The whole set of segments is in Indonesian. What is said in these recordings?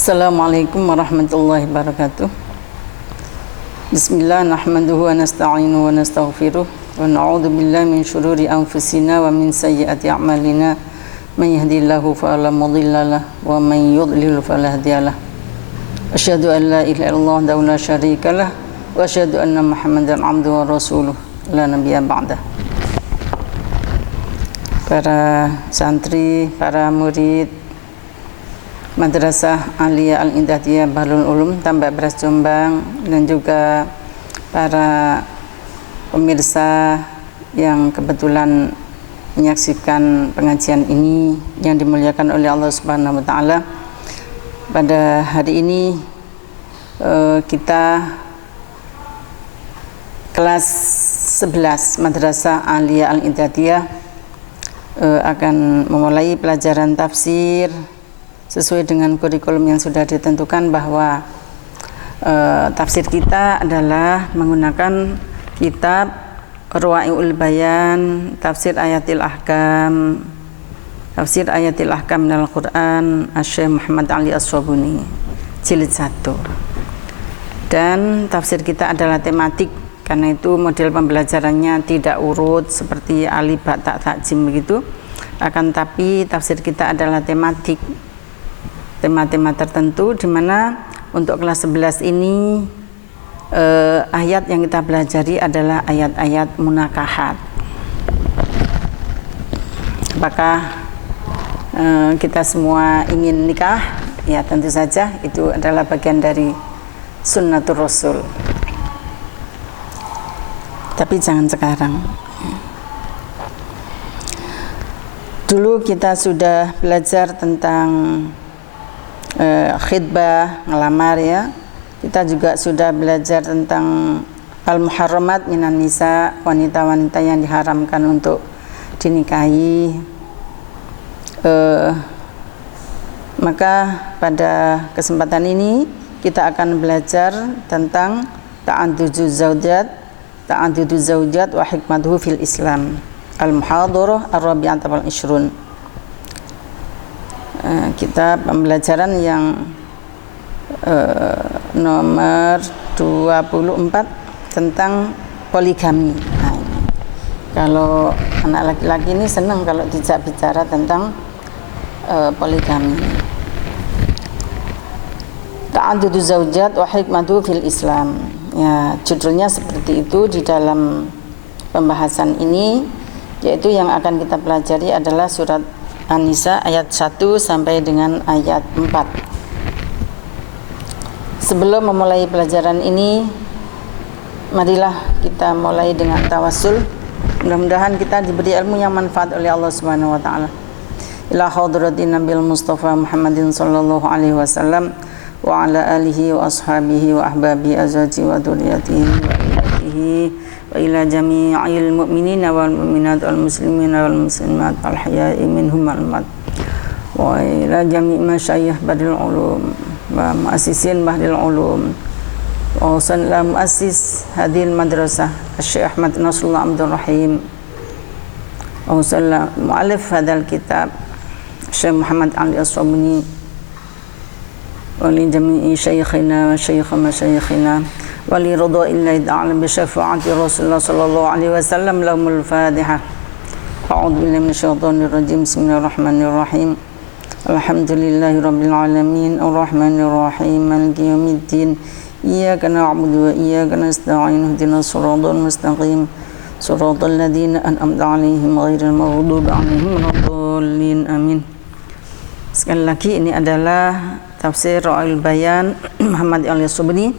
Assalamualaikum warahmatullahi wabarakatuh. Bismillah, nahmaduhu wa nasta'inu wa nastaghfiruh wa na'udzu billahi min syururi anfusina wa min sayyiati a'malina. Man yahdihillahu fala mudhillalah wa man yudlil fala hadiyalah. Asyhadu an la ilaha illallah wa la syarikalah wa asyhadu anna Muhammadan 'abduhu wa rasuluh la nabiyya ba'dah. Para santri, para murid Madrasah Aliyah Al-Indahiyah Bahrul Ulum Tambak Beras Jombang, dan juga para pemirsa yang kebetulan menyaksikan pengajian ini yang dimuliakan oleh Allah Subhanahu wa taala. Pada hari ini kita kelas 11 Madrasah Aliyah Al-Indahiyah akan memulai pelajaran tafsir sesuai dengan kurikulum yang sudah ditentukan, bahwa tafsir kita adalah menggunakan kitab Ruwa'iul Bayan, Tafsir Ayatil Ahkam, Tafsir Ayatil Ahkam minal Quran, Asy-Syaikh Muhammad Ali As-Sabuni, jilid 1. Dan tafsir kita adalah tematik, karena itu model pembelajarannya tidak urut seperti alif ba ta ta jim begitu, akan tapi tafsir kita adalah tematik, tema-tema tertentu, di mana untuk kelas 11 ini ayat yang kita pelajari adalah ayat-ayat munakahat. Apakah kita semua ingin nikah? Ya, tentu saja itu adalah bagian dari sunnatul Rasul. Tapi jangan sekarang. Dulu kita sudah belajar tentang khidbah, ngelamar ya. Kita juga sudah belajar tentang al-muharramat minan nisa, wanita-wanita yang diharamkan untuk dinikahi. Maka pada kesempatan ini kita akan belajar tentang ta'addudu zaujat wa hikmatuhu fil Islam. Al-Muhadarah Ar-Rabi'ah wal Ishrun. Kitab pembelajaran yang nomor 24 tentang poligami. Nah, kalau anak laki-laki ini senang kalau dijak bicara tentang poligami. Ta'addudu zaujat wa hikmatuhu fil Islam. Ya, judulnya seperti itu di dalam pembahasan ini, yaitu yang akan kita pelajari adalah surat An-Nisa ayat 1 sampai dengan ayat 4. Sebelum memulai pelajaran ini, marilah kita mulai dengan tawassul. Mudah-mudahan kita diberi ilmu yang manfaat oleh Allah Subhanahu wa taala. Ila hadratin Nabil Mustafa Muhammadin sallallahu alaihi wasallam wa ala alihi wa ashabihi wa ahbabi azwaji wa dzurriyyatihi wa ilatihi wa ila jami'il mu'minina wal mu'minat wal muslimina wal muslimat al haya'i minhum al mat wa ila jami' masyayikh badil ulum wa muassisin bahdil ulum wa sallam muassis hadil madrasah Syekh Ahmad Nasrullah Abdul Rahim wa sallam mu'allif hadal kitab Syekh Muhammad Ali As-Sabuni wa li jami'i syayikhina wa syayikh masyayikhina wali ridha illahi ta'ala bi syafaati Rasulullah sallallahu alaihi wasallam. Lahumul Fatihah. A'udzu billahi minasyaitonir rajim. Bismillahirrahmanirrahim. Alhamdulillahirabbil alamin arrahmanir rahim maliki yaumiddin. Iyyaka na'budu wa iyyaka nasta'in ihdinas siratal mustaqim siratal ladzina an'amta 'alaihim ghairil maghdubi 'alaihim waladdallin. Amin. Sekali lagi, ini adalah tafsir Ruwa'iul Bayan Muhammad Ali As-Sabuni,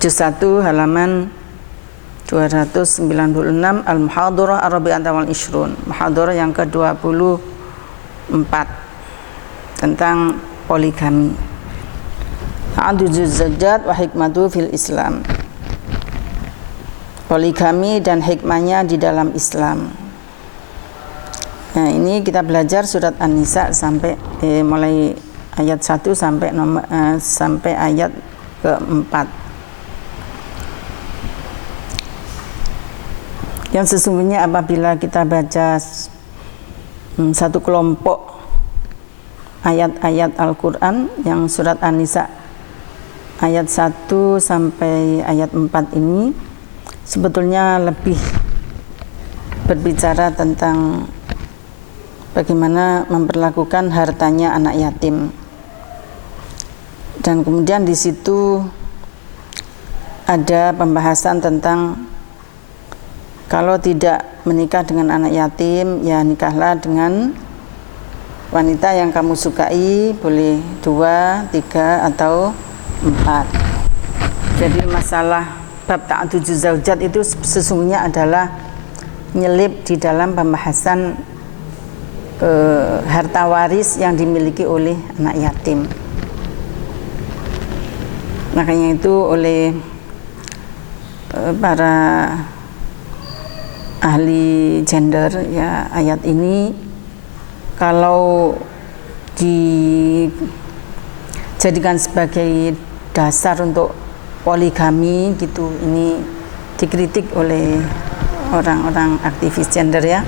juz 1 halaman 296, Al-Muhadarah Ar-Rabi'ah wal Ishrun, muhadarah yang ke-24 tentang poligami. Ta'addudu zaujat wa hikmatuhu fil Islam. Poligami dan hikmahnya di dalam Islam. Nah, ini kita belajar surat An-Nisa sampai mulai ayat 1 sampai ayat ke-4. Yang sesungguhnya apabila kita baca satu kelompok ayat-ayat Al-Quran yang surat An-Nisa ayat 1 sampai ayat 4 ini sebetulnya lebih berbicara tentang bagaimana memperlakukan hartanya anak yatim. Dan kemudian di situ ada pembahasan tentang kalau tidak menikah dengan anak yatim, ya nikahlah dengan wanita yang kamu sukai, boleh 2, 3 atau 4. Jadi masalah bab ta'adduduz zaujat itu sesungguhnya adalah nyelip di dalam pembahasan harta waris yang dimiliki oleh anak yatim. Makanya itu oleh para ahli gender, ya, ayat ini kalau dijadikan sebagai dasar untuk poligami gitu, ini dikritik oleh orang-orang aktivis gender, ya,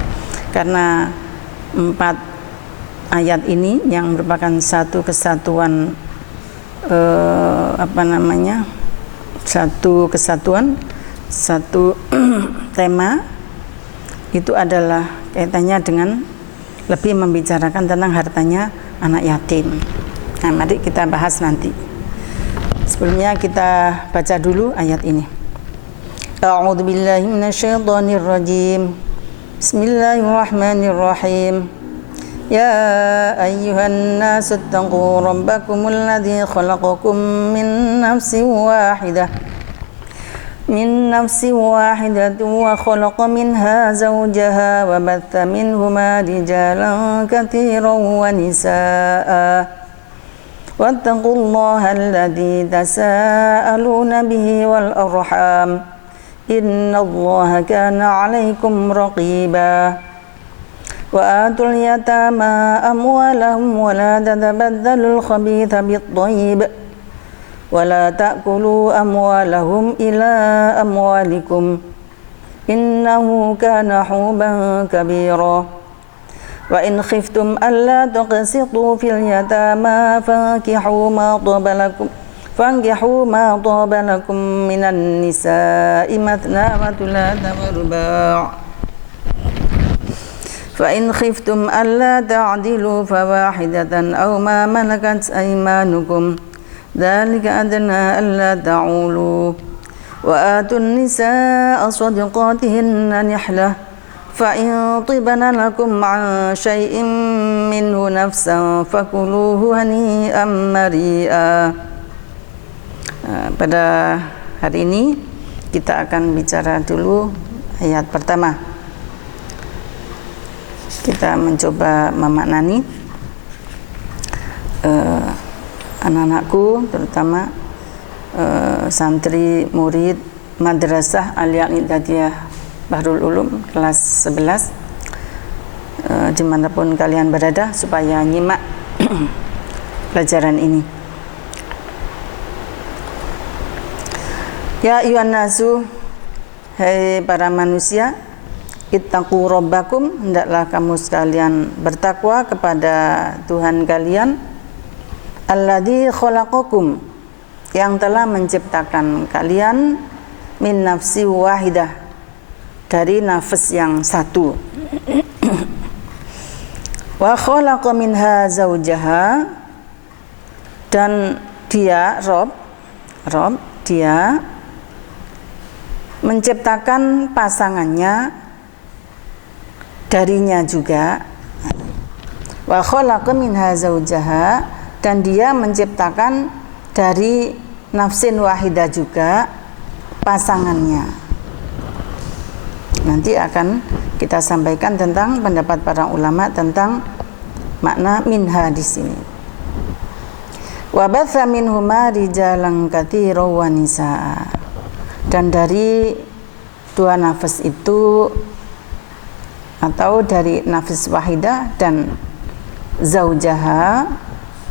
karena 4 ayat ini yang merupakan satu kesatuan satu kesatuan, satu tema, itu adalah kaitannya dengan lebih membicarakan tentang hartanya anak yatim. Nah, mari kita bahas nanti. Sebelumnya kita baca dulu ayat ini. A'udzu billahi minasyaitonir rajim. Bismillahirrahmanirrahim. Ya ayyuhan nasu ittaqu rabbakumul ladzi khalaqakum min nafsin wahidah wa khalaqa minha zawjaha wa batha minhuma rijalan katsiran wa nisaa'a wattaqullaha alladzi tasaaluna bihi wal arham innallaha kana 'alaikum raqiba. Wa atul yatama amwalahum wa la tatabaddalul khabitha bit-thayyib wa la ta'kulu amwalahum ila amwalikum innahu kana huban kabira. Wa in khiftum alla tuqsitu fil yatama fankihu ma taba lakum minan nisa'i mathna wa thulatha wa ruba'. فإن خفتم ألا تعدلوا فواحدة أو ما ملكت أيمانكم ذلك أدنى ألا تعولوا وآتوا النساء صدقاتهن نحلة فإن طبن لكم عن شيء منه نفسا فكلوه هنيئا مريئا. Pada hari ini kita akan bicara dulu ayat pertama. Kita mencoba memaknani, anak-anakku terutama santri murid Madrasah Al-I'dadiyah Bahrul Ulum kelas 11, dimanapun kalian berada, supaya nyimak pelajaran ini. Ya ayyuhan nasu, hai para manusia, ittaqu rabbakum, hendaklah kamu sekalian bertakwa kepada Tuhan kalian, alladzi khalaqakum, yang telah menciptakan kalian, min nafsi wahidah, dari nafas yang satu, wa khalaqa minha zawjaha, dan dia Rob dia menciptakan pasangannya darinya juga, wa khalaqa minha zawjaha, dan dia menciptakan dari nafsin wahidah juga pasangannya. Nanti akan kita sampaikan tentang pendapat para ulama tentang makna minha di sini. Wa batha minhuma rijalan katsiran wa nisaa, dan dari dua nafas itu, atau dari nafs wahidah dan zaujaha,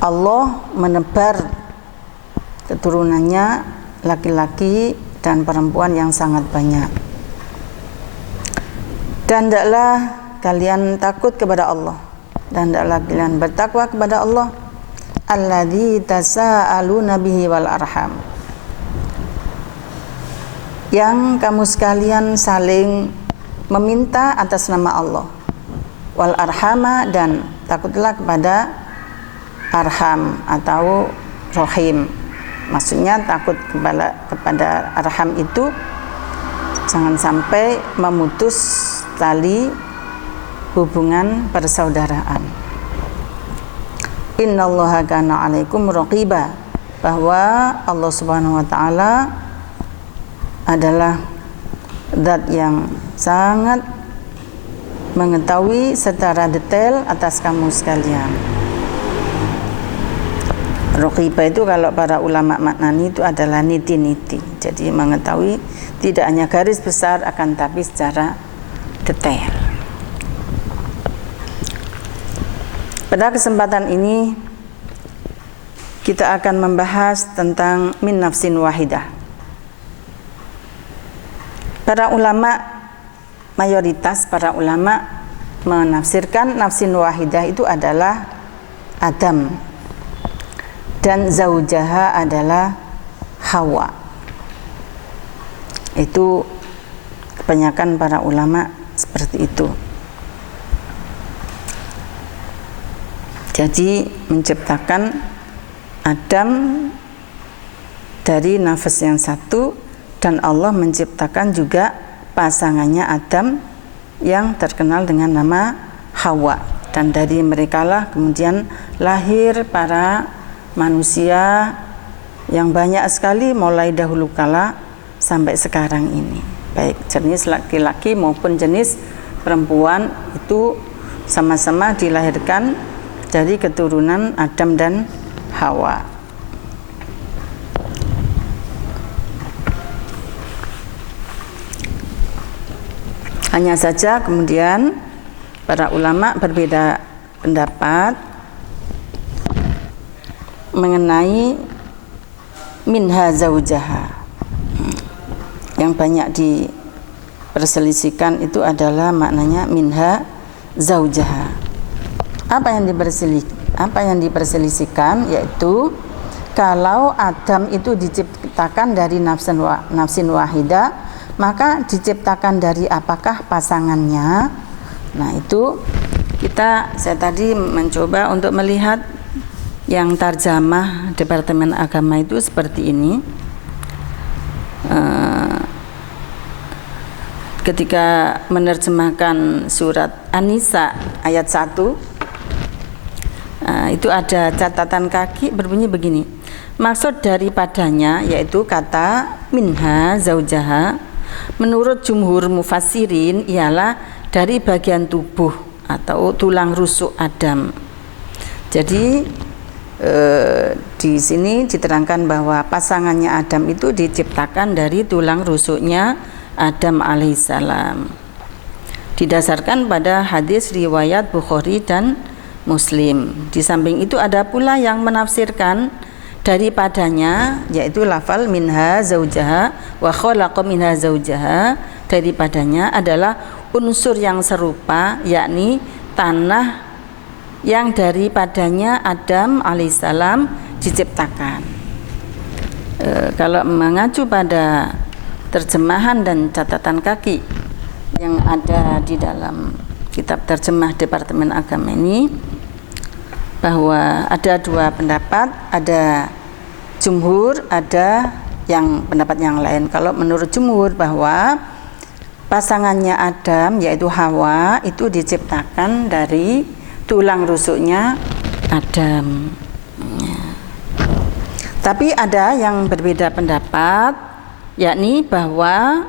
Allah menebar keturunannya laki-laki dan perempuan yang sangat banyak. Dan hendaklah kalian takut kepada Allah, dan hendaklah kalian bertakwa kepada Allah, alladzi tasaaluna bihi wal arham, yang kamu sekalian saling meminta atas nama Allah, wal arhama, dan takutlah kepada arham atau rohim. Maksudnya takut kepada arham itu jangan sampai memutus tali hubungan persaudaraan. Innallaha kana 'alaikum raqiba, bahwa Allah Subhanahu wa taala adalah zat yang sangat mengetahui secara detail atas kamu sekalian. Raqiba itu kalau para ulama maknani itu adalah niti-niti. Jadi mengetahui tidak hanya garis besar akan tapi secara detail. Pada kesempatan ini kita akan membahas tentang min nafsin wahidah. Para ulama, mayoritas para ulama menafsirkan nafsin wahidah itu adalah Adam dan zaujaha adalah Hawa. Itu kebanyakan para ulama seperti itu. Jadi menciptakan Adam dari nafas yang satu, dan Allah menciptakan juga pasangannya Adam yang terkenal dengan nama Hawa, dan dari merekalah kemudian lahir para manusia yang banyak sekali mulai dahulu kala sampai sekarang ini, baik jenis laki-laki maupun jenis perempuan, itu sama-sama dilahirkan dari keturunan Adam dan Hawa. Hanya saja kemudian para ulama berbeda pendapat mengenai minha zaujaha. Yang banyak diperselisihkan itu adalah maknanya minha zaujaha. Apa yang diperselisihkan yaitu kalau Adam itu diciptakan dari nafsin wahidah, maka diciptakan dari apakah pasangannya? Nah, itu saya tadi mencoba untuk melihat yang tarjamah Departemen Agama itu seperti ini. Ketika menerjemahkan surat An-Nisa ayat 1, itu ada catatan kaki berbunyi begini: maksud daripadanya yaitu kata minha zaujaha menurut jumhur mufassirin ialah dari bagian tubuh atau tulang rusuk Adam. Jadi di sini diterangkan bahwa pasangannya Adam itu diciptakan dari tulang rusuknya Adam alaihissalam, didasarkan pada hadis riwayat Bukhari dan Muslim. Di samping itu ada pula yang menafsirkan daripadanya yaitu lafal minha zaujaha wa khalaqa minha zaujaha, daripadanya adalah unsur yang serupa, yakni tanah yang daripadanya Adam alaihissalam diciptakan. Kalau mengacu pada terjemahan dan catatan kaki yang ada di dalam kitab terjemah Departemen Agama ini, bahwa ada dua pendapat, ada jumhur, ada yang pendapat yang lain. Kalau menurut jumhur bahwa pasangannya Adam yaitu Hawa itu diciptakan dari tulang rusuknya Adam. Tapi ada yang berbeda pendapat, yakni bahwa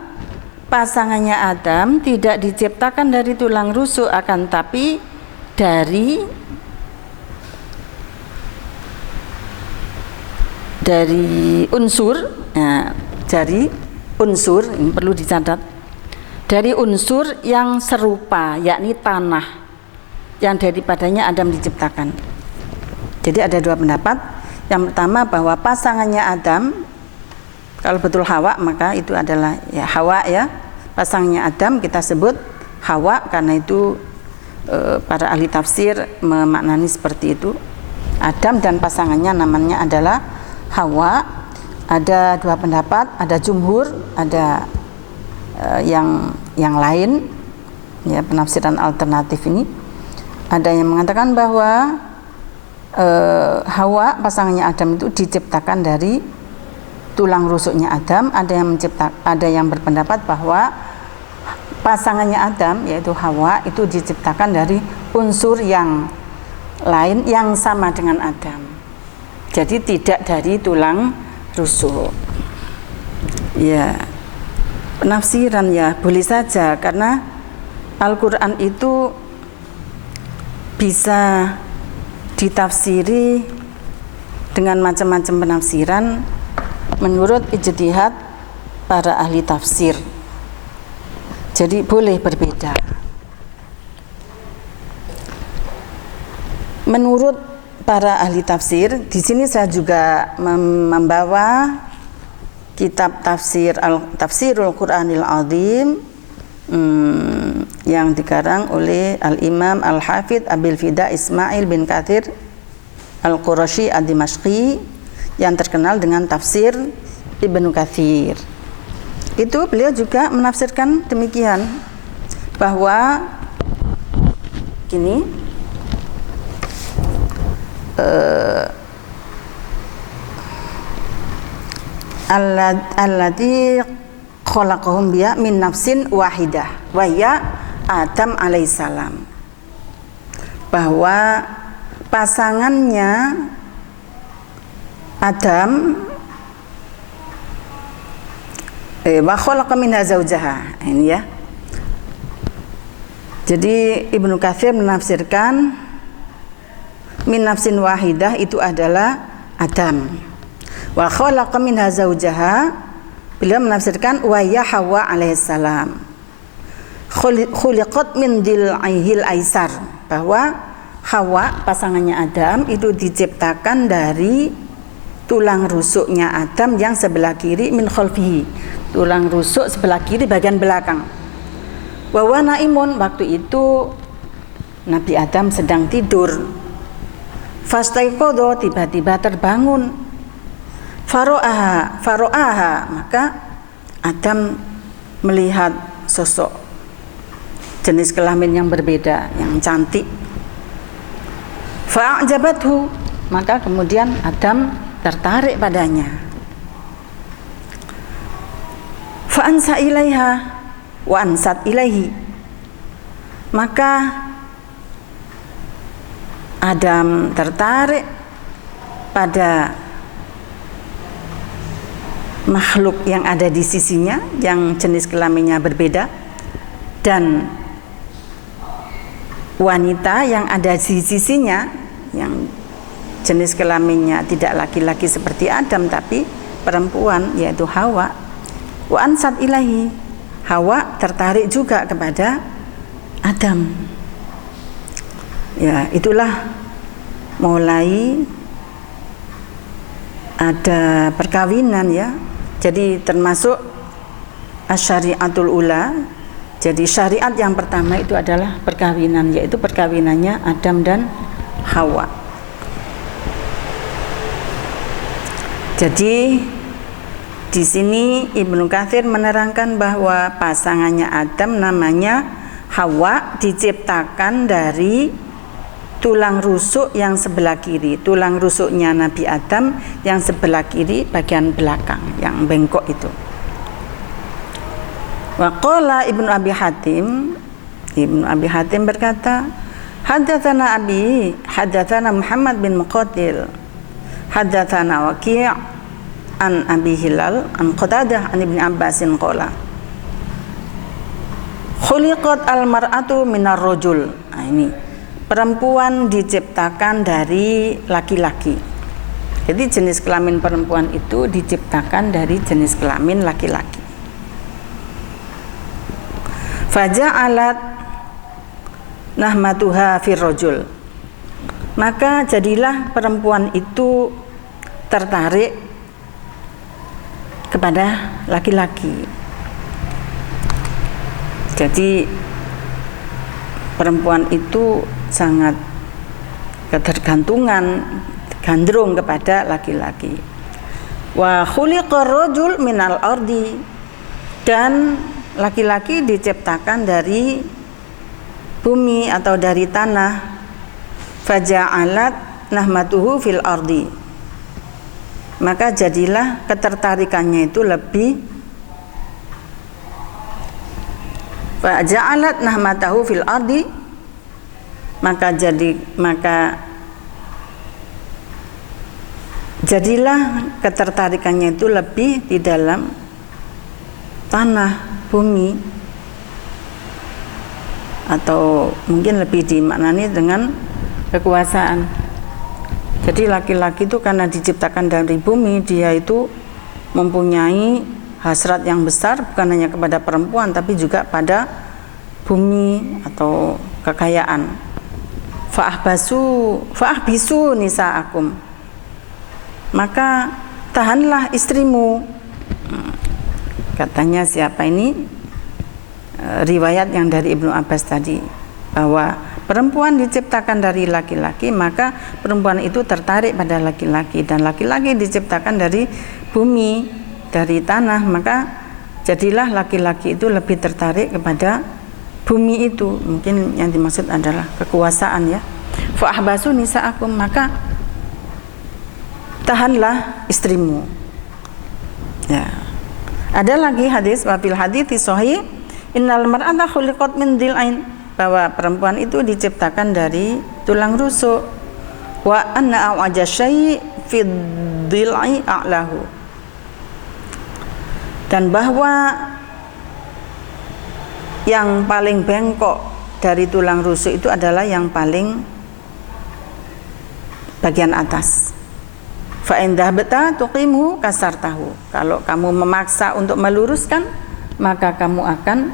pasangannya Adam tidak diciptakan dari tulang rusuk, akan tapi dari unsur. Nah, dari unsur ini perlu dicatat, dari unsur yang serupa, yakni tanah yang daripadanya Adam diciptakan. Jadi ada dua pendapat. Yang pertama bahwa pasangannya Adam, kalau betul Hawa maka itu adalah ya Hawa ya, pasangannya Adam kita sebut Hawa karena itu para ahli tafsir memaknani seperti itu. Adam dan pasangannya namanya adalah Hawa. Ada dua pendapat, ada jumhur, ada yang lain, ya, penafsiran alternatif ini. Ada yang mengatakan bahwa Hawa pasangannya Adam itu diciptakan dari tulang rusuknya Adam. Ada yang berpendapat bahwa pasangannya Adam yaitu Hawa itu diciptakan dari unsur yang lain yang sama dengan Adam. Jadi tidak dari tulang rusuk. Ya, penafsiran ya boleh saja, karena Al-Quran itu bisa ditafsiri dengan macam-macam penafsiran menurut ijtihad para ahli tafsir. Jadi boleh berbeda. Menurut para ahli tafsir, di sini saya juga membawa kitab Tafsirul Quranil Azim yang dikarang oleh Al-Imam Al-Hafidh Abil Fida Ismail bin Katsir Al-Qurashi Ad-Dimashqi yang terkenal dengan tafsir Ibnu Katsir. Itu beliau juga menafsirkan demikian, bahwa gini, allati khalaqahum biya min nafsin wahidah wa ya Adam alaihissalam, bahwa pasangannya Adam wa khalaqa minha zaujaha, ini ya. Jadi Ibnu Katsir menafsirkan min nafsin wahidah itu adalah Adam. Wa khalaqa minha zaujaha, beliau menafsirkan wa ya Hawa alaihissalam. Khuliqat min dil'ihil aisar, bahwa Hawa pasangannya Adam itu diciptakan dari tulang rusuknya Adam yang sebelah kiri, min khalfihi, tulang rusuk sebelah kiri bagian belakang. Wa wa naimun, waktu itu Nabi Adam sedang tidur. Fastaiqadha, tiba-tiba terbangun. Faro'aha, maka Adam melihat sosok jenis kelamin yang berbeda, yang cantik. Fa'ajabathu, maka kemudian Adam tertarik padanya. Fa'ansa ilaiha wa ansat ilaihi, maka Adam tertarik pada makhluk yang ada di sisinya yang jenis kelaminnya berbeda, dan wanita yang ada di sisinya yang jenis kelaminnya tidak laki-laki seperti Adam tapi perempuan, yaitu Hawa. Wa ansat ilahi, Hawa tertarik juga kepada Adam. Ya, itulah mulai ada perkawinan, ya. Jadi termasuk asyariatul ula. Jadi syariat yang pertama itu adalah perkawinan, yaitu perkawinannya Adam dan Hawa. Jadi di sini Ibnu Katsir menerangkan bahwa pasangannya Adam namanya Hawa diciptakan dari tulang rusuk yang sebelah kiri, tulang rusuknya Nabi Adam yang sebelah kiri bagian belakang yang bengkok itu. Wa qala Ibnu Abi Hatim berkata, haddatsana Abi, haddatsana Muhammad bin Muqatil, haddatsana Waqi' an Abi Hilal an Qatadah an Ibnu Abbasin qala khuliqat al-mar'atu minar rajul. Nah, ini perempuan diciptakan dari laki-laki. Jadi jenis kelamin perempuan itu diciptakan dari jenis kelamin laki-laki. Faja'alat nahmatuha fir rajul, maka jadilah perempuan itu tertarik kepada laki-laki. Jadi perempuan itu sangat ketergantungan, gandrung kepada laki-laki. Wa khuliqar rajul minal ardi, dan laki-laki diciptakan dari bumi atau dari tanah. Faja'alat nahmatuhu fil ardi, maka jadilah ketertarikannya itu lebih. Faja'alat nahmatahu fil ardi, maka jadilah ketertarikannya itu lebih di dalam tanah, bumi, atau mungkin lebih dimaknani dengan kekuasaan. Jadi laki-laki itu karena diciptakan dari bumi, dia itu mempunyai hasrat yang besar, bukan hanya kepada perempuan tapi juga pada bumi atau kekayaan. Fa'ahbisu nisa'akum, maka tahanlah istrimu. Katanya siapa ini? Riwayat yang dari Ibnu Abbas tadi, bahwa perempuan diciptakan dari laki-laki, maka perempuan itu tertarik pada laki-laki, dan laki-laki diciptakan dari bumi, dari tanah, maka jadilah laki-laki itu lebih tertarik kepada bumi itu. Mungkin yang dimaksud adalah kekuasaan, ya. Fa'ahbasu nisa'akum, maka tahanlah istrimu. Ya. Ada lagi hadis, wabil hadithi sahih innal mar'ata khuliqat min dhil'ain, bahwa perempuan itu diciptakan dari tulang rusuk. Wa anna a'waja syai' fi dhil'i a'lahu, dan bahwa yang paling bengkok dari tulang rusuk itu adalah yang paling bagian atas. Fa in dhahbata tuqimhu kasartahu, kalau kamu memaksa untuk meluruskan, maka kamu akan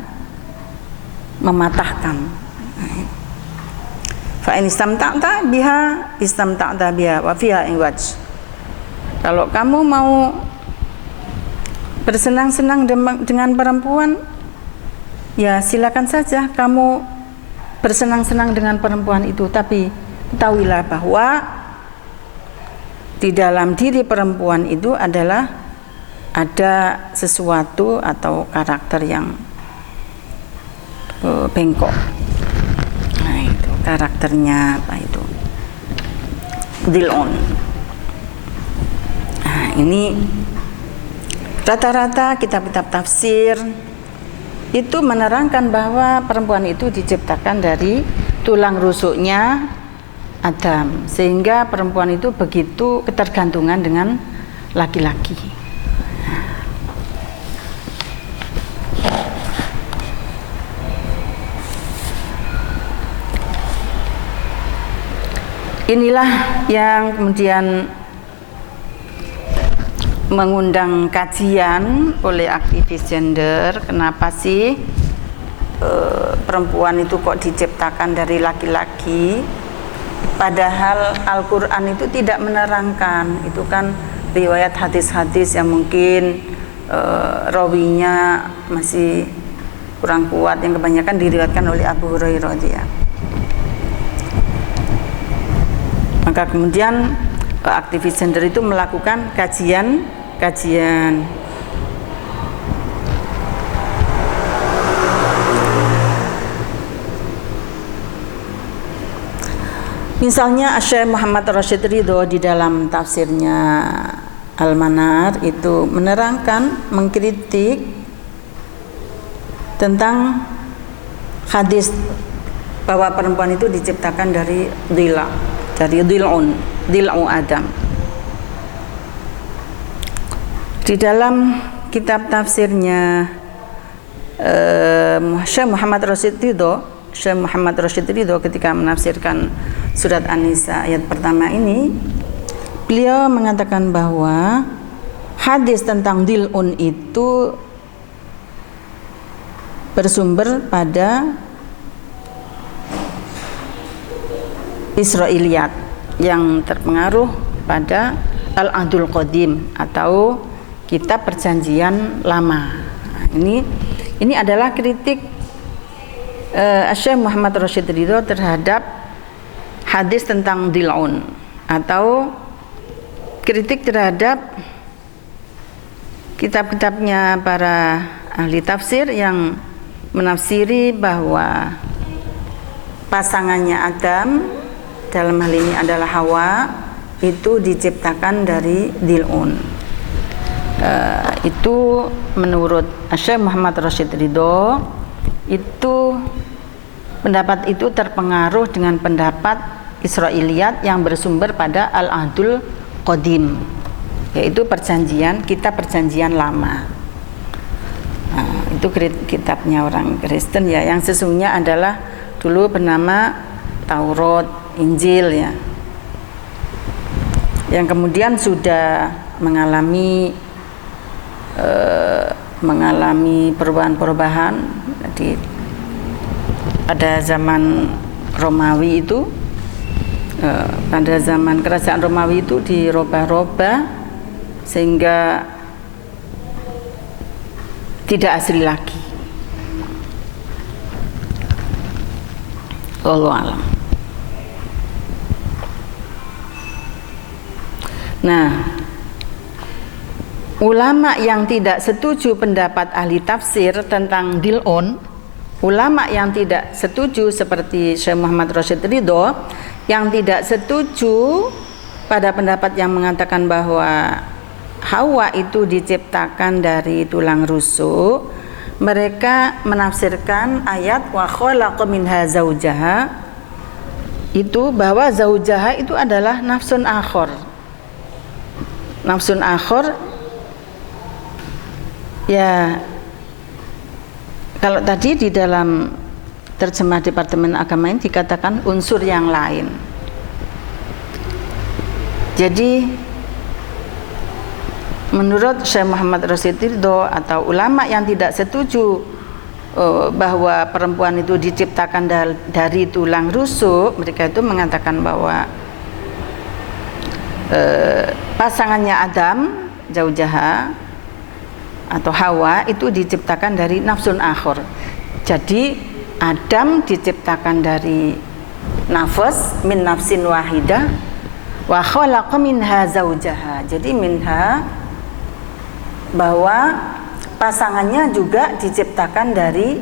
mematahkan. Fa in istamta'ta biha wa fiha iwaj, kalau kamu mau bersenang-senang dengan perempuan, ya silakan saja kamu bersenang-senang dengan perempuan itu, tapi ketahuilah bahwa di dalam diri perempuan itu adalah ada sesuatu atau karakter yang bengkok. Nah, itu karakternya apa itu? Dhil'un. Nah, ini rata-rata kitab-kitab tafsir itu menerangkan bahwa perempuan itu diciptakan dari tulang rusuknya Adam, sehingga perempuan itu begitu ketergantungan dengan laki-laki. Inilah yang kemudian mengundang kajian oleh aktivis gender. Kenapa sih perempuan itu kok diciptakan dari laki-laki? Padahal Al-Quran itu tidak menerangkan. Itu kan riwayat hadis-hadis yang mungkin rawinya masih kurang kuat, yang kebanyakan diriwayatkan oleh Abu Hurairah dia. Maka kemudian aktivis gender itu melakukan kajian. Misalnya Syekh Muhammad Rashid Ridho di dalam tafsirnya Al-Manar itu menerangkan, mengkritik tentang hadis bahwa perempuan itu diciptakan dari dhil'u Adam. Di dalam kitab tafsirnya Syekh Muhammad Rashid Ridho ketika menafsirkan surat An-Nisa ayat pertama ini, beliau mengatakan bahwa hadis tentang dhil'un itu bersumber pada Israiliyat yang terpengaruh pada Al-Ahdul Qadim atau kitab perjanjian lama. Nah, ini adalah kritik Syekh Muhammad Rashid Ridho terhadap hadis tentang dil'un atau kritik terhadap kitab-kitabnya para ahli tafsir yang menafsiri bahwa pasangannya Adam, dalam hal ini adalah Hawa, itu diciptakan dari dil'un. Itu menurut Syekh Muhammad Rashid Ridho, itu pendapat itu terpengaruh dengan pendapat Israiliyat yang bersumber pada Al-Ahdul Qadim, yaitu kitab perjanjian lama. Itu kitabnya orang Kristen ya, yang sesungguhnya adalah dulu bernama Taurat, Injil ya, yang kemudian sudah mengalami perubahan-perubahan pada zaman Romawi itu, pada zaman kerajaan Romawi itu dirubah-rubah sehingga tidak asli lagi. Wallahu a'lam. Nah, ulama yang tidak setuju pendapat ahli tafsir tentang dil'un, ulama yang tidak setuju seperti Syekh Muhammad Rashid Ridho, yang tidak setuju pada pendapat yang mengatakan bahwa Hawa itu diciptakan dari tulang rusuk, mereka menafsirkan ayat wa khalaqa minha zaujaha itu bahwa zaujaha itu adalah nafsun akhor. Nafsun akhor ya, kalau tadi di dalam terjemah Departemen Agama ini dikatakan unsur yang lain. Jadi menurut Syekh Muhammad Rashid Ridho atau ulama yang tidak setuju bahwa perempuan itu diciptakan dari tulang rusuk, mereka itu mengatakan bahwa pasangannya Adam, zaujaha atau Hawa itu diciptakan dari nafsun akhor. Jadi Adam diciptakan dari nafas min nafsin wahidah wa khalaqa minha zaujaha. Jadi minha bahwa pasangannya juga diciptakan dari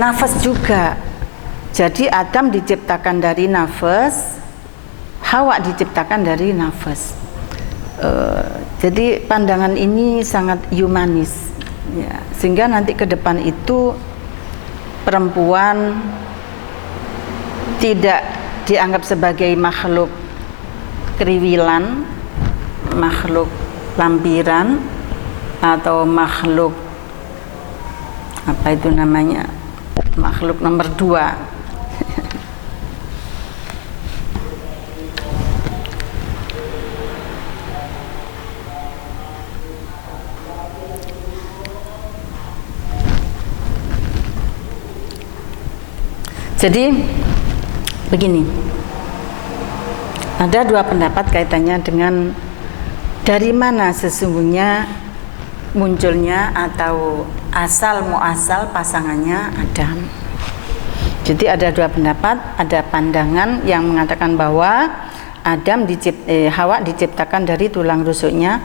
nafas juga. Jadi Adam diciptakan dari nafas, Hawa diciptakan dari nafas. Jadi pandangan ini sangat humanis ya, sehingga nanti ke depan itu perempuan tidak dianggap sebagai makhluk kriwilan, makhluk lampiran, atau makhluk apa itu namanya, makhluk nomor 2. Jadi begini, ada dua pendapat kaitannya dengan dari mana sesungguhnya munculnya atau asal muasal pasangannya Adam. Jadi ada dua pendapat, ada pandangan yang mengatakan bahwa Hawa diciptakan dari tulang rusuknya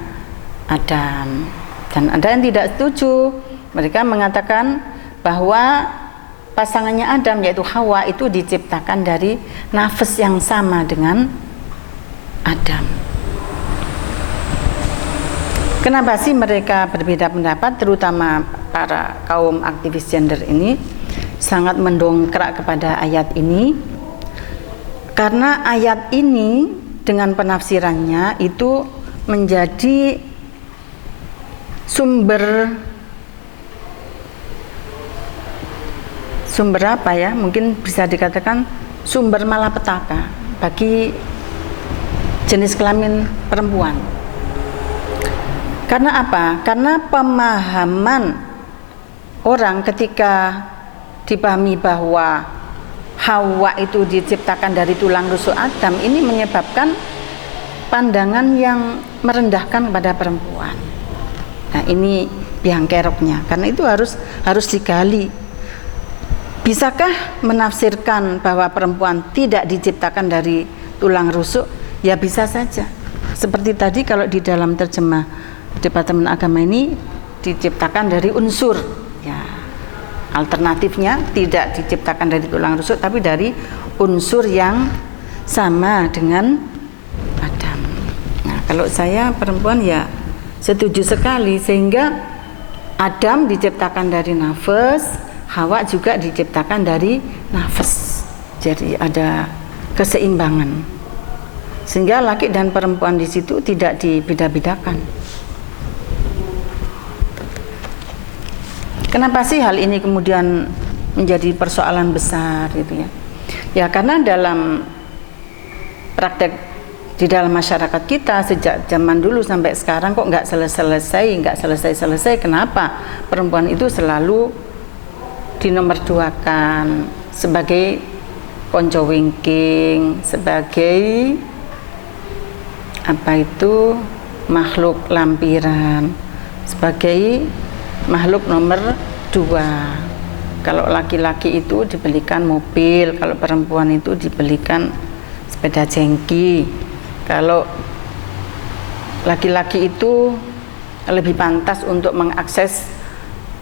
Adam, dan ada yang tidak setuju. Mereka mengatakan bahwa pasangannya Adam yaitu Hawa itu diciptakan dari nafas yang sama dengan Adam. Kenapa sih mereka berbeda pendapat, terutama para kaum aktivis gender ini sangat mendongkrak kepada ayat ini? Karena ayat ini dengan penafsirannya itu menjadi sumber apa ya, mungkin bisa dikatakan sumber malapetaka bagi jenis kelamin perempuan. Karena apa? Karena pemahaman orang ketika dipahami bahwa Hawa itu diciptakan dari tulang rusuk Adam, ini menyebabkan pandangan yang merendahkan kepada perempuan. Nah, ini biang keroknya. Karena itu harus digali Bisakah menafsirkan bahwa perempuan tidak diciptakan dari tulang rusuk? Ya bisa saja. Seperti tadi kalau di dalam terjemah Departemen Agama ini diciptakan dari unsur. Ya, alternatifnya tidak diciptakan dari tulang rusuk tapi dari unsur yang sama dengan Adam. Nah, kalau saya perempuan ya setuju sekali, sehingga Adam diciptakan dari nafas, Hawa juga diciptakan dari nafas. Jadi ada keseimbangan. Sehingga laki dan perempuan di situ tidak dibeda-bedakan. Kenapa sih hal ini kemudian menjadi persoalan besar gitu ya? Ya karena dalam praktek di dalam masyarakat kita sejak zaman dulu sampai sekarang kok nggak selesai. Kenapa perempuan itu selalu dinomorduakan sebagai konco wingking, sebagai makhluk lampiran, sebagai makhluk nomor 2. Kalau laki-laki itu dibelikan mobil, kalau perempuan itu dibelikan sepeda jengki. Kalau laki-laki itu lebih pantas untuk mengakses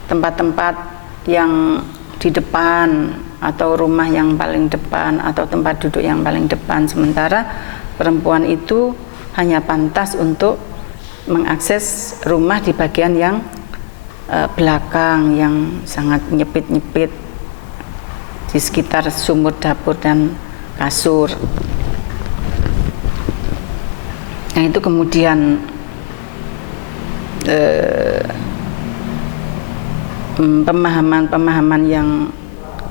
tempat-tempat yang di depan atau rumah yang paling depan atau tempat duduk yang paling depan, sementara perempuan itu hanya pantas untuk mengakses rumah di bagian yang belakang yang sangat nyepit-nyepit di sekitar sumur dapur dan kasur. Nah itu kemudian pemahaman-pemahaman yang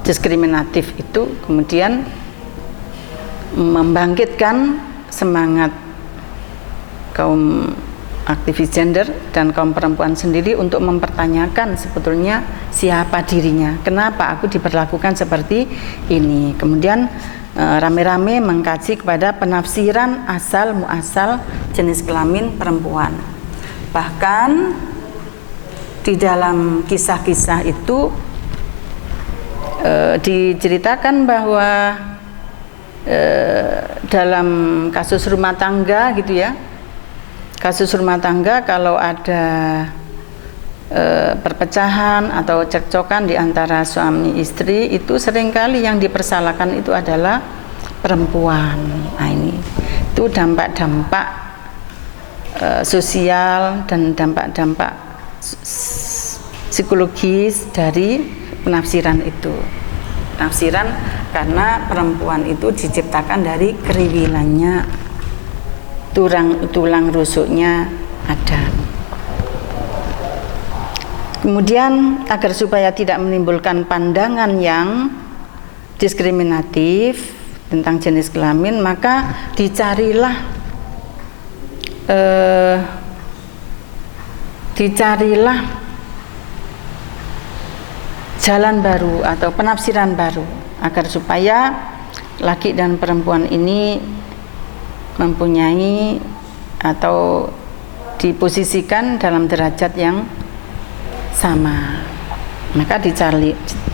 diskriminatif itu kemudian membangkitkan semangat kaum aktivis gender dan kaum perempuan sendiri untuk mempertanyakan sebetulnya siapa dirinya, kenapa aku diperlakukan seperti ini. Kemudian rame-rame mengkaji kepada penafsiran asal muasal jenis kelamin perempuan. Bahkan di dalam kisah-kisah itu diceritakan bahwa dalam kasus rumah tangga gitu ya, kasus rumah tangga kalau ada perpecahan atau cekcokan di antara suami istri itu seringkali yang dipersalahkan itu adalah perempuan. Nah ini itu dampak-dampak sosial dan dampak-dampak psikologis dari penafsiran itu. Penafsiran karena perempuan itu diciptakan dari keriwilannya, tulang rusuknya Adam. Kemudian agar supaya tidak menimbulkan pandangan yang diskriminatif tentang jenis kelamin, maka dicarilah jalan baru atau penafsiran baru agar supaya laki dan perempuan ini mempunyai atau diposisikan dalam derajat yang sama. Maka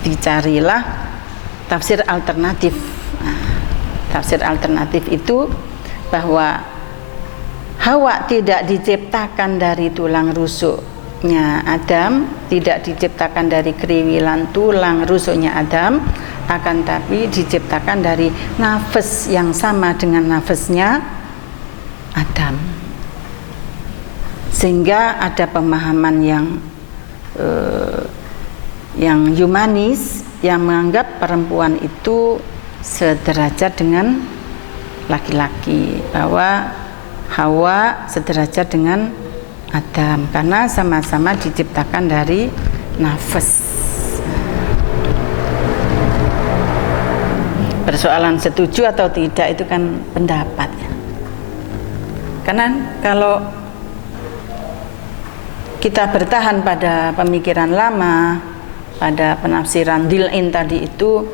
dicarilah tafsir alternatif. Nah, tafsir alternatif itu bahwa Hawa tidak diciptakan dari tulang rusuknya Adam, tidak diciptakan dari keriwilan tulang rusuknya Adam, akan tapi diciptakan dari nafas yang sama dengan nafasnya Adam. Sehingga ada pemahaman yang humanis yang menganggap perempuan itu sederajat dengan laki-laki, bahwa Hawa sederajat dengan Adam karena sama-sama diciptakan dari nafas. Persoalan setuju atau tidak itu kan pendapat ya. Karena kalau kita bertahan pada pemikiran lama, pada penafsiran Dil-in tadi itu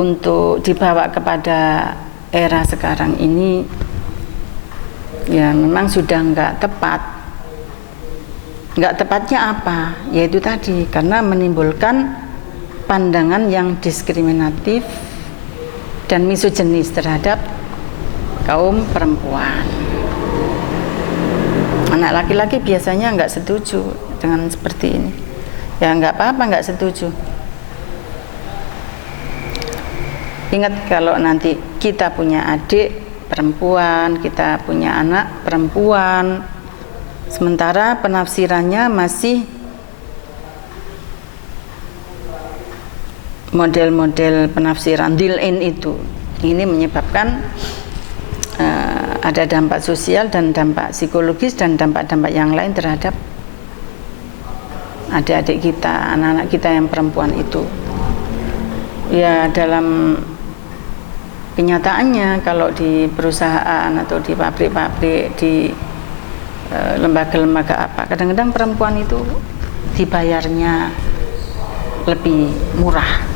untuk dibawa kepada era sekarang ini ya memang sudah nggak tepat. Nggak tepatnya apa? Yaitu tadi karena menimbulkan pandangan yang diskriminatif dan misoginis terhadap kaum perempuan. Anak laki-laki biasanya nggak setuju dengan seperti ini. Ya nggak apa-apa, nggak setuju. Ingat kalau nanti kita punya adik perempuan, kita punya anak perempuan, sementara penafsirannya masih model-model penafsiran deal-in itu, ini menyebabkan ada dampak sosial dan dampak psikologis dan dampak-dampak yang lain terhadap adik-adik kita, anak-anak kita yang perempuan itu. Ya dalam kenyataannya kalau di perusahaan atau di pabrik-pabrik, di lembaga-lembaga apa, kadang-kadang perempuan itu dibayarnya lebih murah.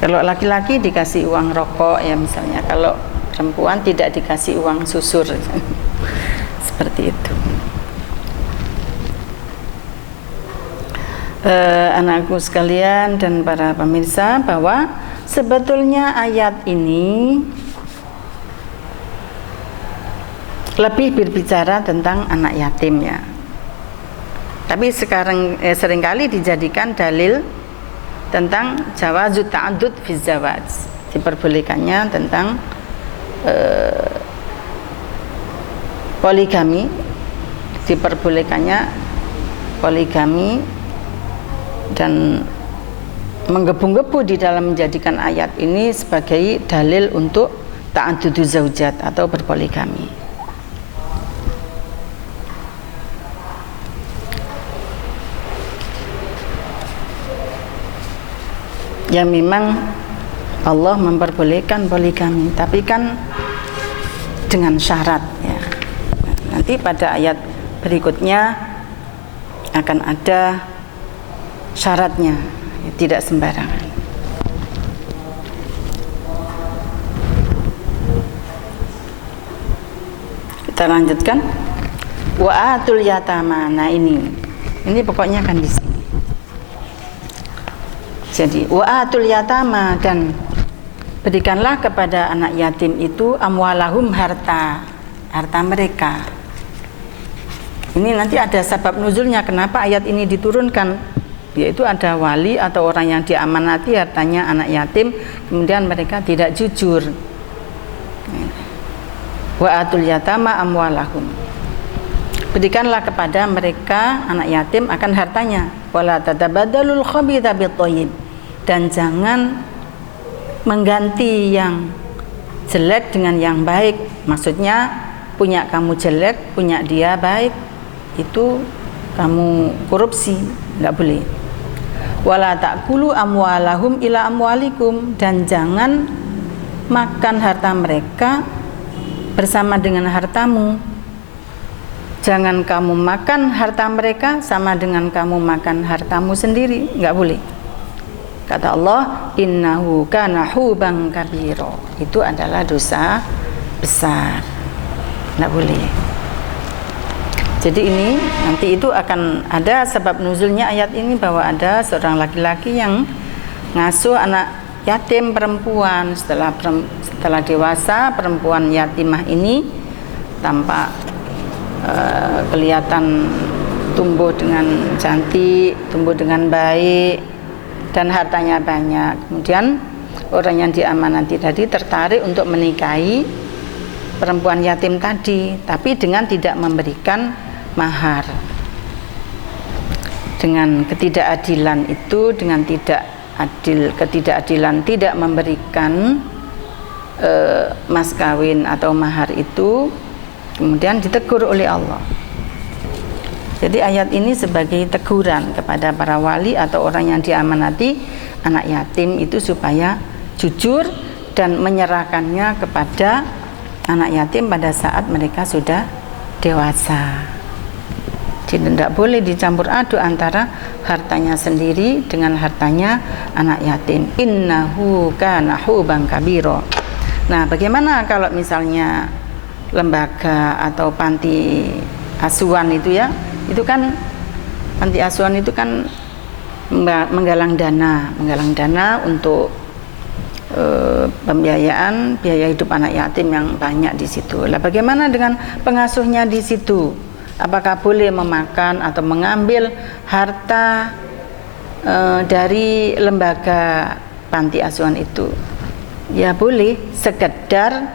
Kalau laki-laki dikasih uang rokok ya misalnya, kalau perempuan tidak dikasih uang susur seperti itu. Anakku sekalian dan para pemirsa, bahwa sebetulnya ayat ini lebih berbicara tentang anak yatim ya. Tapi sekarang seringkali dijadikan dalil tentang jawazut ta'addud fi zawaj, diperbolehkannya tentang poligami, diperbolehkannya poligami, dan menggebu-gebu di dalam menjadikan ayat ini sebagai dalil untuk ta'addudu zaujat atau berpoligami. Ya memang Allah memperbolehkan poligami, tapi kan dengan syarat ya. Nanti pada ayat berikutnya akan ada syaratnya, ya, tidak sembarangan. Kita lanjutkan. Wa atul yatama. Nah ini pokoknya kan di sini. Jadi wa'atul yatama, dan berikanlah kepada anak yatim itu amwalahum, harta mereka. Ini nanti ada sebab nuzulnya kenapa ayat ini diturunkan, yaitu ada wali atau orang yang diamanati hartanya anak yatim, kemudian mereka tidak jujur. Wa'atul yatama amwalahum, berikanlah kepada mereka anak yatim akan hartanya. Wala tatabadalul khabitha bit-thayyib, dan jangan mengganti yang jelek dengan yang baik. Maksudnya punya kamu jelek, punya dia baik, itu kamu korupsi, enggak boleh. Wala ta'kulu amwalahum ila amwalikum, dan jangan makan harta mereka bersama dengan hartamu. Jangan kamu makan harta mereka sama dengan kamu makan hartamu sendiri, enggak boleh. Kata Allah, innahu kana huban kabira, itu adalah dosa besar, enggak boleh. Jadi ini nanti itu akan ada sebab nuzulnya ayat ini, bahwa ada seorang laki-laki yang ngasuh anak yatim perempuan. Setelah dewasa, perempuan yatimah ini tampak kelihatan tumbuh dengan cantik, tumbuh dengan baik, dan hartanya banyak. Kemudian orang yang diamanati tadi tertarik untuk menikahi perempuan yatim tadi, tapi dengan tidak memberikan mahar. Dengan ketidakadilan itu, dengan ketidakadilan tidak memberikan mas kawin atau mahar itu, kemudian ditegur oleh Allah. Jadi ayat ini sebagai teguran kepada para wali atau orang yang diamanati anak yatim itu supaya jujur dan menyerahkannya kepada anak yatim pada saat mereka sudah dewasa. Jadi tidak boleh dicampur aduk antara hartanya sendiri dengan hartanya anak yatim. Innahu kana huban kabira. Nah, bagaimana kalau misalnya lembaga atau panti asuhan itu ya, itu kan panti asuhan itu kan menggalang dana untuk pembiayaan biaya hidup anak yatim yang banyak di situ. Lah bagaimana dengan pengasuhnya di situ? Apakah boleh memakan atau mengambil harta dari lembaga panti asuhan itu? Ya boleh, sekedar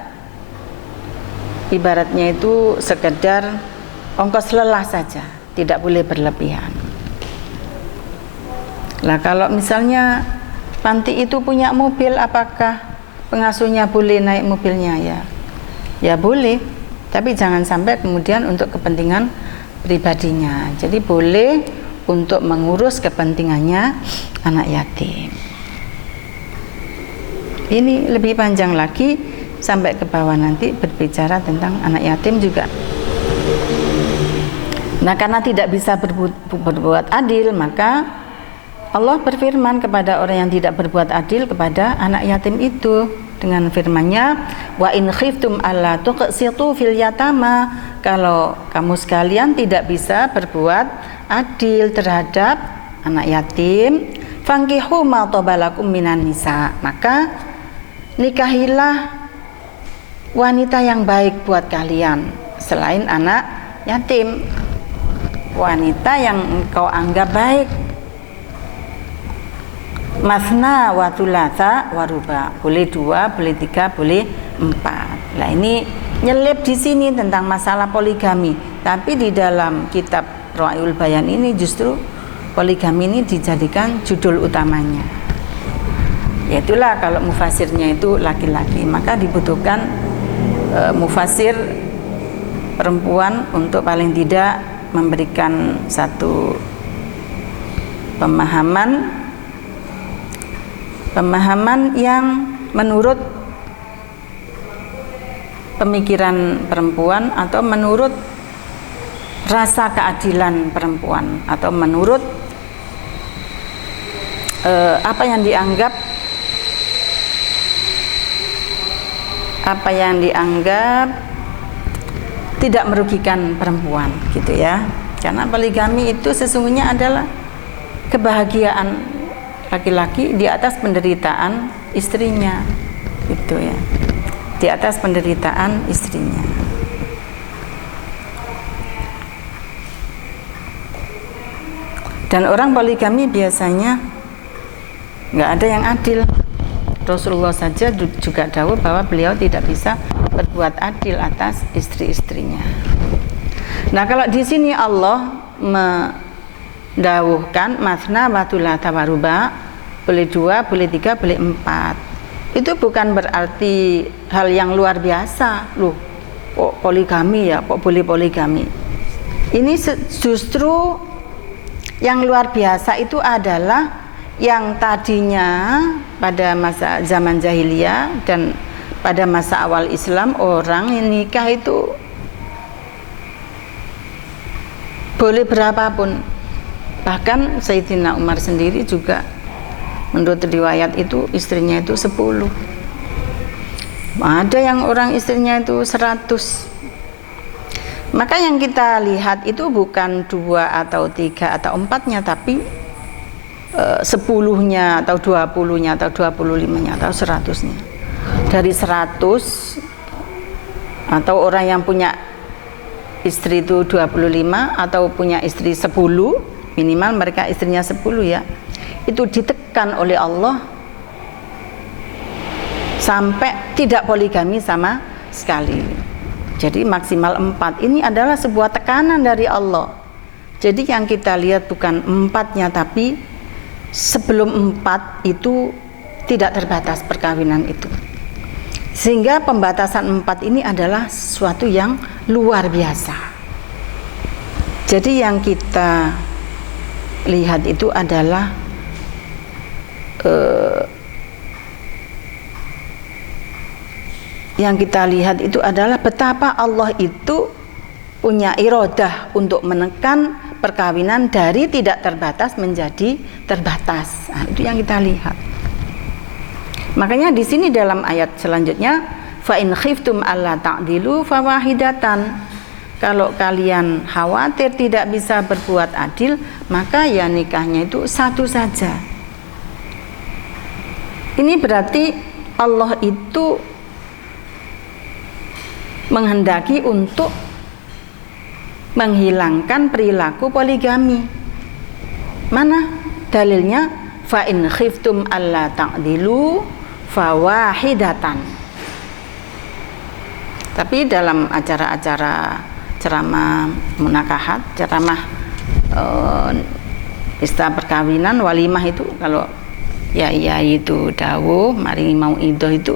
ibaratnya itu sekedar ongkos lelah saja, tidak boleh berlebihan. Lah kalau misalnya panti itu punya mobil, apakah pengasuhnya boleh naik mobilnya? Ya boleh, tapi jangan sampai kemudian untuk kepentingan pribadinya. Jadi boleh untuk mengurus kepentingannya anak yatim. Ini lebih panjang lagi sampai ke bawah nanti berbicara tentang anak yatim juga. Nah, karena tidak bisa berbuat adil, maka Allah berfirman kepada orang yang tidak berbuat adil kepada anak yatim itu dengan firman-Nya, wa in khiftum alla tuqsitu fil yatama, kalau kamu sekalian tidak bisa berbuat adil terhadap anak yatim, fankihu ma tabalakum minan nisa, maka nikahilah wanita yang baik buat kalian selain anak yatim, wanita yang engkau anggap baik. Masna wa thulatha wa ruba, boleh 2, boleh 3, boleh 4. Nah ini nyelip di sini tentang masalah poligami, tapi di dalam kitab Ru'ayul Bayan ini justru poligami ini dijadikan judul utamanya. Yaitulah kalau mufasirnya itu laki-laki, maka dibutuhkan mufasir perempuan untuk paling tidak memberikan satu pemahaman yang menurut pemikiran perempuan atau menurut rasa keadilan perempuan atau menurut apa yang dianggap tidak merugikan perempuan gitu ya. Karena poligami itu sesungguhnya adalah kebahagiaan laki-laki di atas penderitaan istrinya, gitu ya, di atas penderitaan istrinya. Dan orang poligami biasanya nggak ada yang adil. Rasulullah saja juga dawuh bahwa beliau tidak bisa berbuat adil atas istri-istrinya. Nah kalau di sini Allah dawuhkan masna wa thulatha wa ruba, boleh 2, boleh 3, boleh 4. Itu bukan berarti hal yang luar biasa. Loh, kok poligami ya, kok boleh poligami. Ini justru yang luar biasa itu adalah yang tadinya pada masa zaman jahiliyah dan pada masa awal Islam orang yang nikah itu boleh berapapun. Bahkan Sayyidina Umar sendiri juga menurut riwayat itu istrinya itu 10. Ada yang orang istrinya itu 100. Maka yang kita lihat itu bukan 2 atau 3 atau 4-nya, tapi 10-nya atau 20-nya atau 25-nya atau 100-nya. Dari 100 atau orang yang punya istri itu 25 atau punya istri 10, minimal mereka istrinya 10 ya, itu ditekan oleh Allah sampai tidak poligami sama sekali. Jadi maksimal 4. Ini adalah sebuah tekanan dari Allah. Jadi yang kita lihat bukan 4-nya, tapi sebelum 4 itu tidak terbatas perkawinan itu. Sehingga pembatasan 4 ini adalah sesuatu yang luar biasa. Jadi yang kita lihat itu adalah betapa Allah itu punya iradah untuk menekan perkawinan dari tidak terbatas menjadi terbatas. Nah, itu yang kita lihat. Makanya di sini dalam ayat selanjutnya, fa in khiftum alla ta'dilu fawahidatan. Kalau kalian khawatir tidak bisa berbuat adil, maka ya nikahnya itu satu saja. Ini berarti Allah itu menghendaki untuk menghilangkan perilaku poligami. Mana dalilnya? Fa in khiftum alla ta'dilu fawahidatan. Tapi dalam acara-acara ceramah munakahat, ceramah pesta perkawinan, walimah itu, kalau ya itu dawuh mari mau idoh itu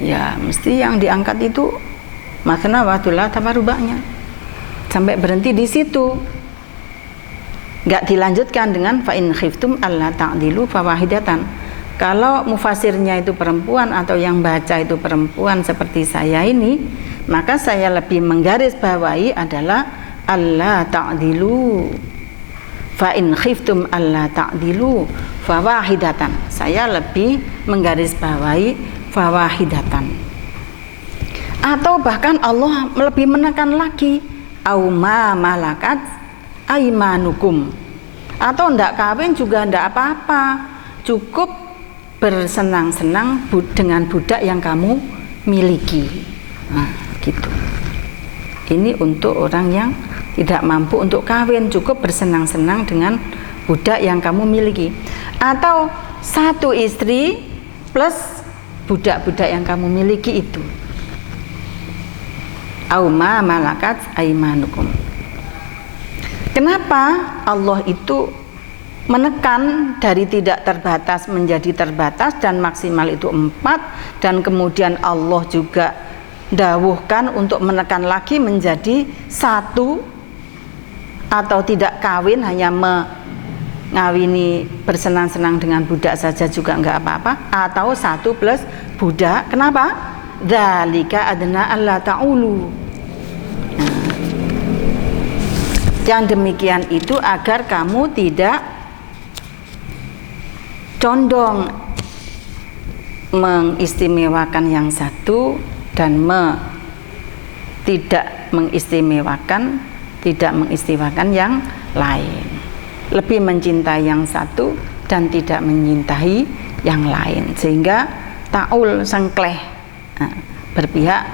ya mesti yang diangkat itu masna wa thulatha ruba'nya. Sampai berhenti di situ. Enggak dilanjutkan dengan fa in khiftum alla ta'dilu fawahidatan. Kalau mufasirnya itu perempuan atau yang baca itu perempuan seperti saya ini, maka saya lebih menggarisbawahi adalah alla ta'dilu. Fa in khiftum alla ta'dilu fawahidatan. Saya lebih menggarisbawahi fawahidatan. Atau bahkan Allah lebih menekan lagi, au ma malakat aimanukum. Atau ndak kawin juga ndak apa-apa, cukup bersenang-senang dengan budak yang kamu miliki. Nah, gitu. Ini untuk orang yang tidak mampu untuk kawin, cukup bersenang-senang dengan budak yang kamu miliki. Atau satu istri plus budak-budak yang kamu miliki itu. Au ma malakat aimanukum. Kenapa Allah itu menekan dari tidak terbatas menjadi terbatas dan maksimal itu 4, dan kemudian Allah juga dawuhkan untuk menekan lagi menjadi 1, atau tidak kawin, hanya mengawini bersenang-senang dengan budak saja juga enggak apa-apa, atau 1 plus budak. Kenapa? Dzalika adna alla ta'ulu. Yang demikian itu agar kamu tidak condong mengistimewakan yang satu dan tidak mengistimewakan yang lain. Lebih mencintai yang satu dan tidak mencintai yang lain, sehingga ta'ul sengkleh, berpihak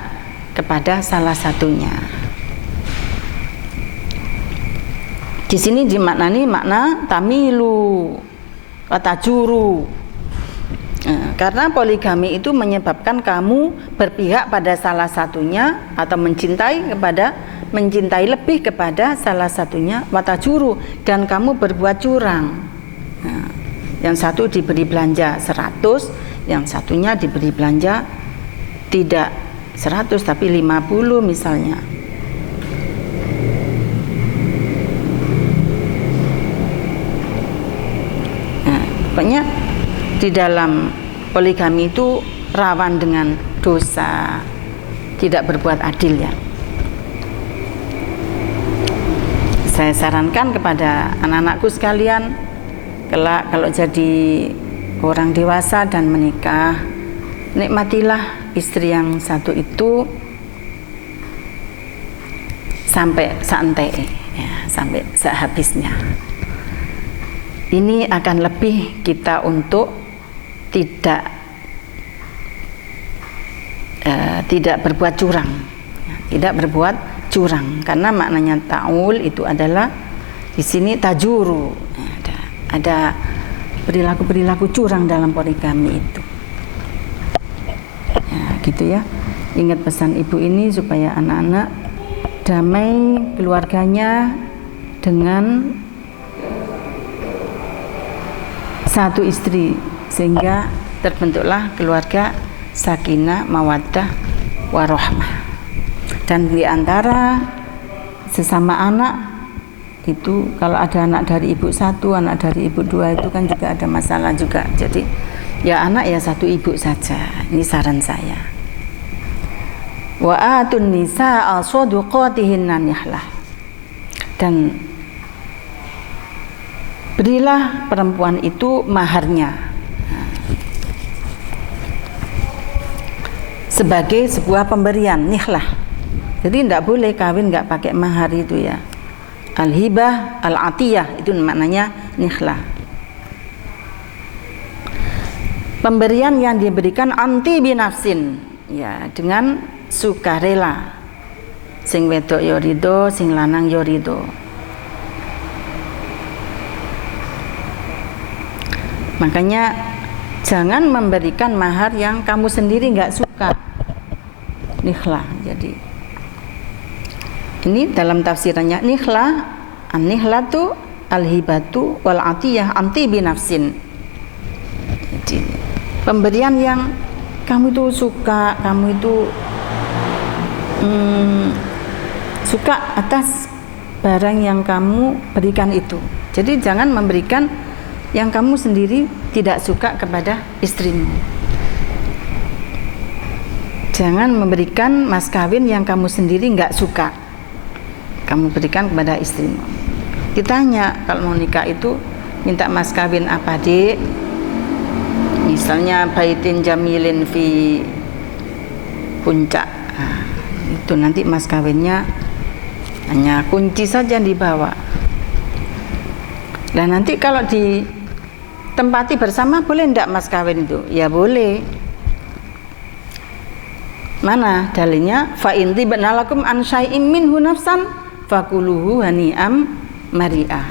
kepada salah satunya. Di sini dimaknani makna tamilu, watajuru. Karena poligami itu menyebabkan kamu berpihak pada salah satunya atau mencintai lebih kepada salah satunya, watajuru, dan kamu berbuat curang. Yang satu diberi belanja 100, yang satunya diberi belanja tidak 100 tapi 50 misalnya. Pokoknya di dalam poligami itu rawan dengan dosa, tidak berbuat adil ya. Saya sarankan kepada anak-anakku sekalian, kelak kalau jadi orang dewasa dan menikah, nikmatilah istri yang satu itu sampai santai ya, sampai sehabisnya. Ini akan lebih kita untuk tidak berbuat curang, tidak berbuat curang, karena maknanya ta'ul itu adalah di sini tajuru, ada perilaku curang dalam poligami itu. Ya, gitu ya. Ingat pesan ibu ini supaya anak-anak damai keluarganya dengan satu istri, sehingga terbentuklah keluarga sakinah, mawaddah, warahmah. Dan di antara sesama anak itu, kalau ada anak dari ibu satu, anak dari ibu dua, itu kan juga ada masalah juga. Jadi ya anak ya satu ibu saja. Ini saran saya. Wa atun nisaa shaduqatihinna nihlah. Dan berilah perempuan itu maharnya sebagai sebuah pemberian, nihlah. Jadi tidak boleh kawin nggak pakai mahar itu ya. Al-hibah, al-atiyah itu maknanya nikhlah. Pemberian yang diberikan anti binafsin, ya dengan sukarela. Sing wedok yo rido, sing lanang yo rido. Makanya jangan memberikan mahar yang kamu sendiri nggak suka. Nikhlah. Jadi ini dalam tafsirannya nikhlah, an-nikhlatu al-hibatu wal atiyah anti binafsin. Jadi pemberian yang kamu itu suka, kamu itu suka atas barang yang kamu berikan itu. Jadi jangan memberikan yang kamu sendiri tidak suka kepada istrimu. Jangan memberikan mas kawin yang kamu sendiri nggak suka, kamu berikan kepada istrimu. Ditanya kalau mau nikah itu minta mas kawin apa, Dek? Misalnya baitin jamilin fi puncak, nah, itu nanti mas kawinnya hanya kunci saja dibawa. Dan nanti kalau ditempati bersama boleh enggak mas kawin itu? Ya boleh. Mana dalilnya? Fa in tibna lakum an syai'in minhu nafsan fakuluhu hani'am mari'ah.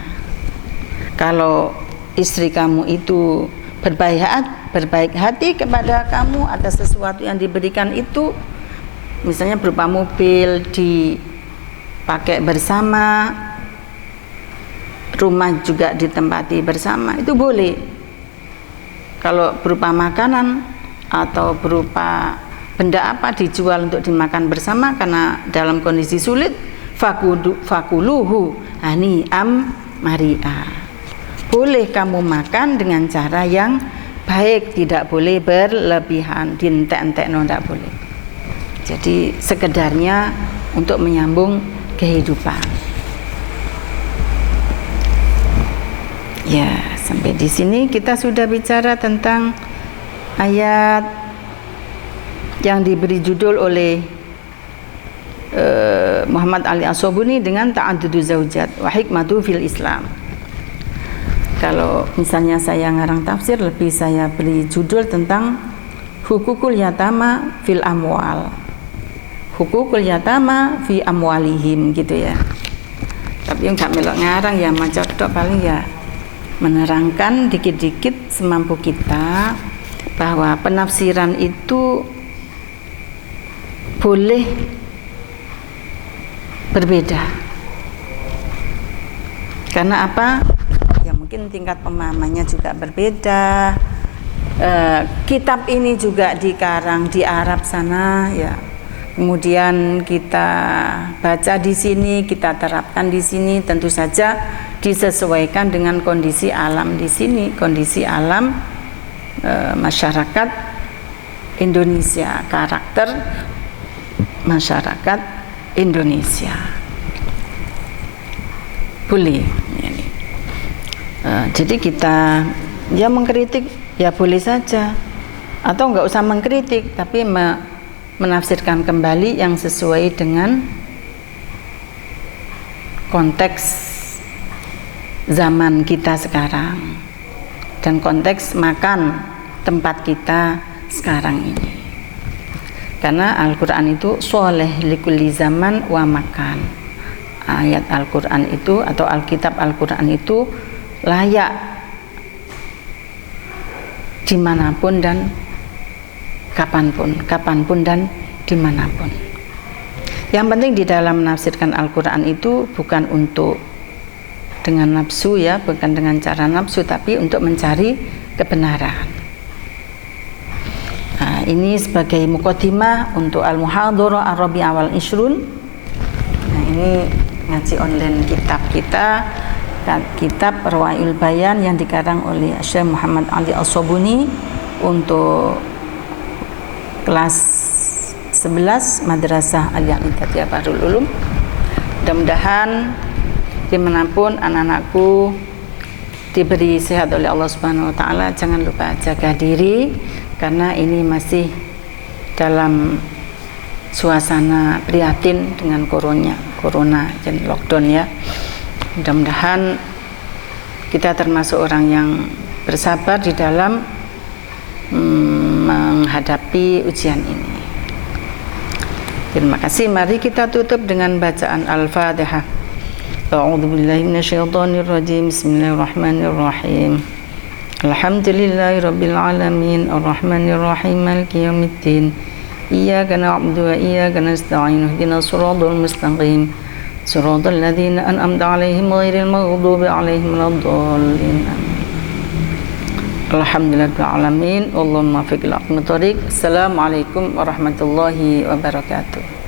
Kalau istri kamu itu berbaik hati kepada kamu atas sesuatu yang diberikan itu, misalnya berupa mobil dipakai bersama, rumah juga ditempati bersama, itu boleh. Kalau berupa makanan atau berupa benda apa dijual untuk dimakan bersama karena dalam kondisi sulit, fakuluhu hani'am mari'ah. Boleh kamu makan dengan cara yang baik, tidak boleh berlebihan, dientek-entekno tidak boleh. Jadi sekedarnya untuk menyambung kehidupan. Ya, sampai di sini kita sudah bicara tentang ayat yang diberi judul oleh Muhammad Ali As-Sobuni dengan ta'addudu zaujat wa hikmatu fil Islam. Kalau misalnya saya ngarang tafsir, lebih saya beri judul tentang hukukul yatama fil amwal, hukukul yatama fi amwalihim, gitu ya. Tapi yang gak melok ngarang ya macam tok, paling ya menerangkan dikit-dikit semampu kita bahwa penafsiran itu boleh berbeda. Karena apa? Ya mungkin tingkat pemahamannya juga berbeda. Kitab ini juga dikarang di Arab sana ya. Kemudian kita baca di sini, kita terapkan di sini, tentu saja disesuaikan dengan kondisi alam di sini, kondisi alam masyarakat Indonesia, karakter masyarakat Indonesia. Boleh yani. Jadi kita ya mengkritik ya boleh saja, atau enggak usah mengkritik tapi menafsirkan kembali yang sesuai dengan konteks zaman kita sekarang dan konteks makan tempat kita sekarang ini. Karena Al-Quran itu soleh likulli zaman wa makan. Ayat Al-Quran itu atau Alkitab Al-Quran itu layak dimanapun dan kapanpun dan dimanapun. Yang penting di dalam menafsirkan Al-Quran itu bukan untuk dengan nafsu ya, bukan dengan cara nafsu, tapi untuk mencari kebenaran. Nah, ini sebagai muqaddimah untuk Al-Muhadharah Ar-Rabi'ah wal Ishrun. Nah, ini ngaji online kitab kita, kitab Rawaiyul Bayan yang dikarang oleh Syekh Muhammad Ali As-Sobuni untuk kelas 11 Madrasah Al-Ya'nidiyah Bahrul Ulum. Mudah-mudahan dimanapun anak-anakku diberi sehat oleh Allah Subhanahu wa Ta'ala, jangan lupa jaga diri karena ini masih dalam suasana prihatin dengan corona dan lockdown ya. Mudah-mudahan kita termasuk orang yang bersabar di dalam menghadapi ujian ini. Terima kasih. Mari kita tutup dengan bacaan Al-Fatihah. A'udzubillahi minasyaitonirrajim. Bismillahirrahmanirrahim. Alhamdulillahirabbil alamin, arrahmanirrahim, maliki yaumiddin. Iyyaka na'budu wa iyyaka nasta'in. Ihdinas siratal mustaqim. Siratal ladzina an'amta 'alaihim ghairil maghdubi 'alaihim waladdallin. Alhamdulillahirabbil alamin. Allahumma fiqil aqim thoriq. Assalamualaikum warahmatullahi wabarakatuh.